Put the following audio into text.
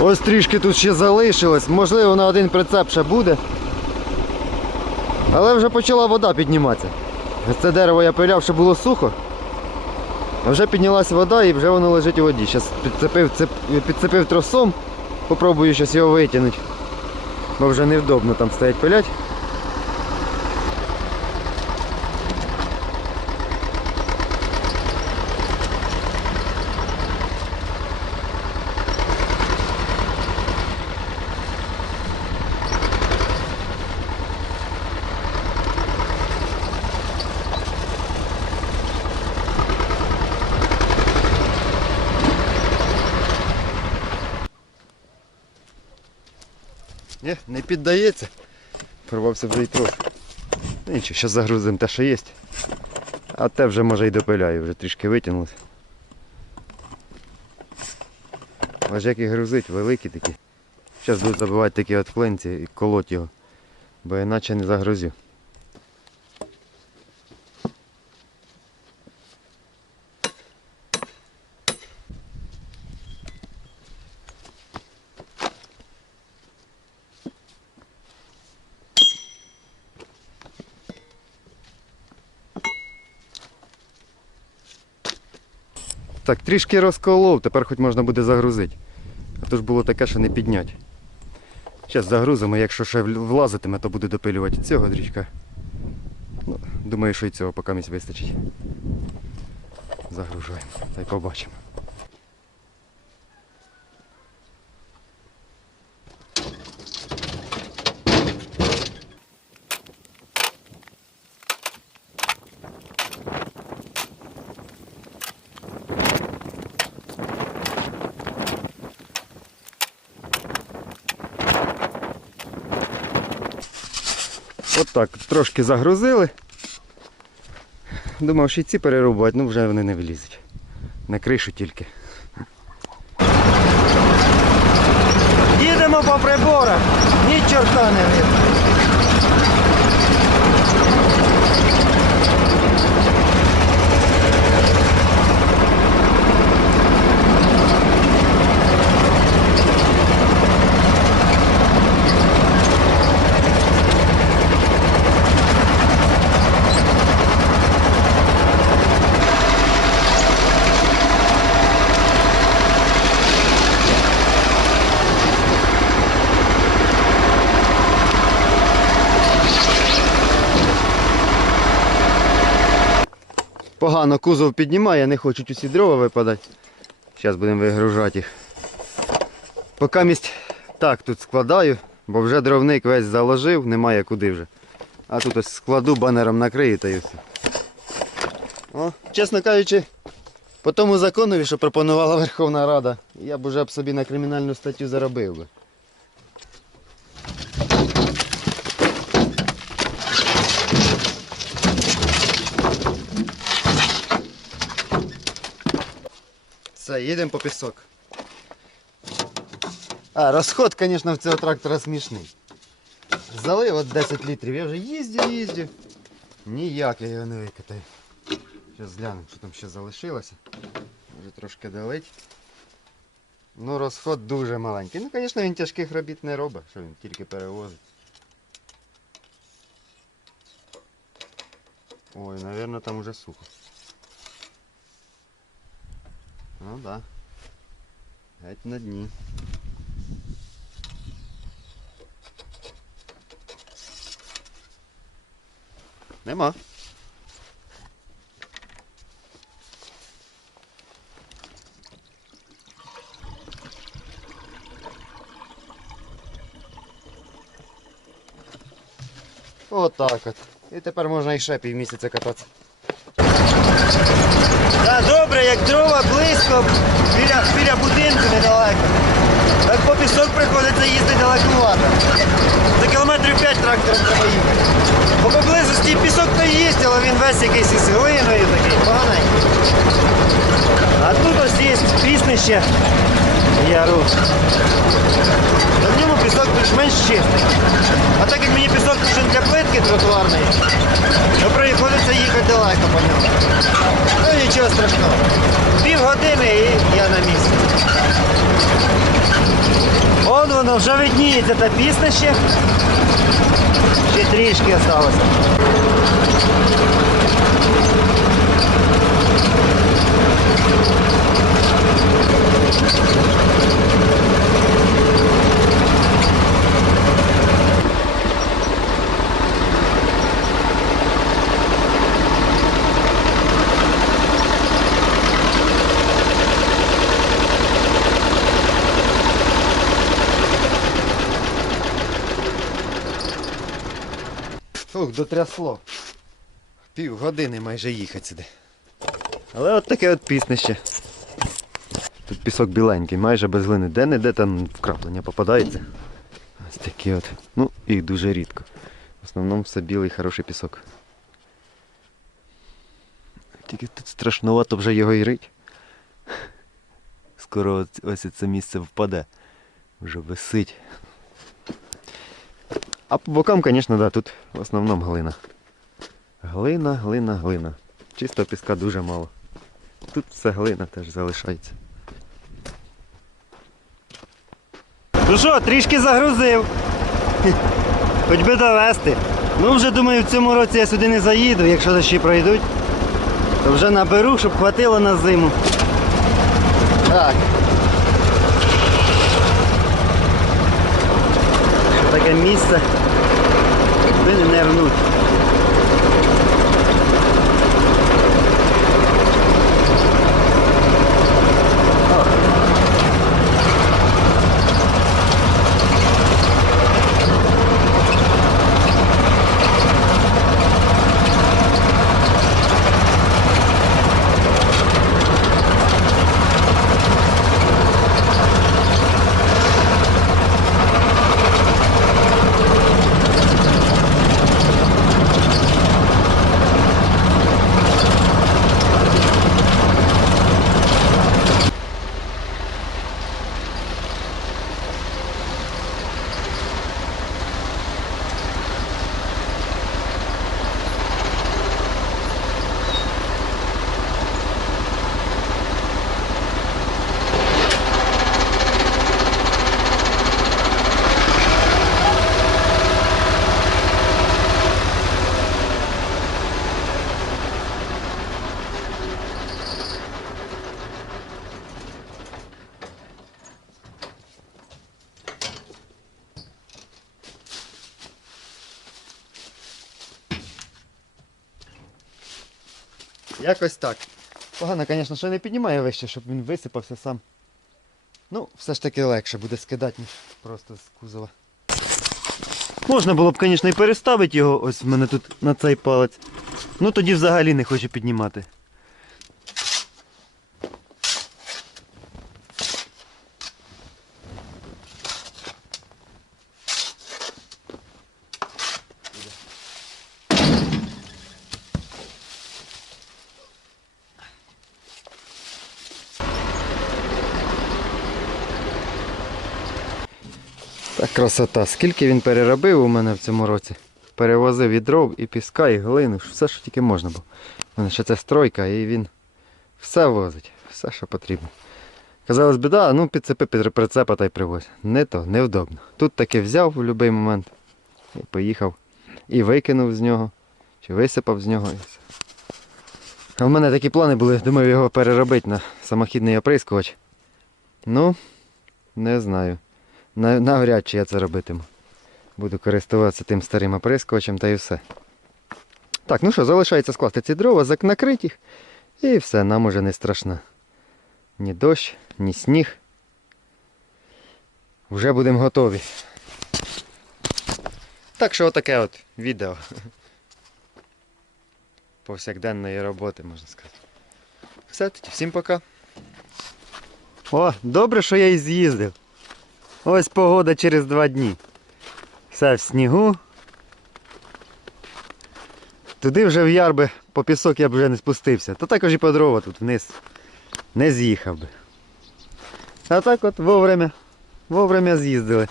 Ось трішки тут ще залишилось. Можливо, на один прицеп ще буде. Але вже почала вода підніматися. Це дерево я пиляв, що було сухо. А вже піднялася вода і вже воно лежить у воді. Зараз підцепив, цеп- підцепив тросом, попробую щось його витягнути. Бо вже невдобно там стоять пилять. Ні, не піддається. Порвався вже і трохи. Ну, Нічого, зараз загрузимо те, що є. А те вже може і допиляю, вже трішки витягнулося. Аж як і грузить, великі такі. Зараз буду забивати такі от клинці і колоть його, бо іначе не загрузю. Так, трішки розколов, тепер хоч можна буде загрузити. А то ж було таке, що не підняти. Зараз загрузимо, якщо ще влазитиме, то буде допилювати цього дрічка. Ну, думаю, що і цього поки місць вистачить. Загружаємо, та й побачимо. Так, трошки загрузили. Думав, що й ці перерубати, ну вже вони не влізуть. На кришу тільки. Їдемо по приборах, ні чорта не видно. Погано кузов піднімає, не хочуть усі дрова випадати. Зараз будемо вигружати їх. Поки місць так тут складаю, бо вже дровник весь заложив, немає куди вже. А тут ось складу банером накрию та і все. О, чесно кажучи, по тому законові, що пропонувала Верховна Рада, я б уже б собі на кримінальну статтю заробив би. Все, їдемо по пісок. А, розход, звісно, в цього трактора смішний. Залив от 10 літрів, я вже їздив, їздив. Ніяк я його не викатаю. Зараз глянемо, що там ще залишилося. Може трошки долить. Ну, розход дуже маленький. Ну, звісно, він тяжких робіт не робить, що він тільки перевозить. Ой, напевно, там уже сухо. Ну да. Геть на дні. Нема. Отак от. І тепер можна і ще півмісяця кататися. Так, добре, як дрова близько, біля, біля будинку недалеко. Так по пісок приходиться їздити далекувато. За кілометрів 5 трактором треба їхати. Бо поблизості пісок то є, але він весь якийсь із глиною такий, поганенький. А тут ось є піснище яру. На ньому пісок більш-менш чистий. А так як мені пісок нужен для плитки тротуарної, то приходиться їхати далеко по ньому. Ну нічого страшного. Пів години і я на місці. Он воно вже видніється та пісня ще. Ще трішки залишилося. Фух, дотрясло. Пів години майже їхати сюди. Але от таке от піснище. Тут пісок біленький, майже без глини. Де-не-де там вкраплення попадається. Ось такі от. Ну, їх дуже рідко. В основному все білий хороший пісок. Тільки тут страшнувато вже його і рить. Скоро ось це місце впаде. Вже висить. А по бокам, звісно, да, тут в основному глина. Глина, глина, глина. Чистого піска дуже мало. Тут все глина теж залишається. Ну що, трішки загрузив. Хоч би довести. Ну вже думаю, в цьому році я сюди не заїду, якщо дощі пройдуть, то вже наберу, щоб хватило на зиму. Так. Таке місце. Ви не Якось так. Погано, звісно, що не піднімає вище, щоб він висипався сам. Ну, все ж таки легше буде скидати, ніж просто з кузова. Можна було б, звісно, і переставити його ось в мене тут на цей палець. Ну тоді взагалі не хоче піднімати. Красота. Скільки він переробив у мене в цьому році? Перевозив і дров, і піска, і глину, все, що тільки можна було. У мене ще це стройка, і він все возить, все, що потрібно. Казалось би, да, ну підцепи під прицепа та й привозь. Не то, невдобно. Тут таки взяв у будь-який момент і поїхав. І викинув з нього, чи висипав з нього. І все. А в мене такі плани були, думаю, його переробити на самохідний оприскувач. Ну, не знаю. На- Навряд чи я це робитиму. Буду користуватися тим старим оприскувачем та і все. Так, ну що, залишається скласти ці дрова, накрити їх. І все, нам уже не страшно. Ні дощ, ні сніг. Вже будемо готові. Так що отаке от відео. Повсякденної роботи, можна сказати. Все, всім пока. О, добре, що я і з'їздив. Ось погода через два дні. Все в снігу. Туди вже в ярби по пісок я б вже не спустився. То також і по дрова тут вниз не з'їхав би. А так от вовремя, вовремя з'їздили.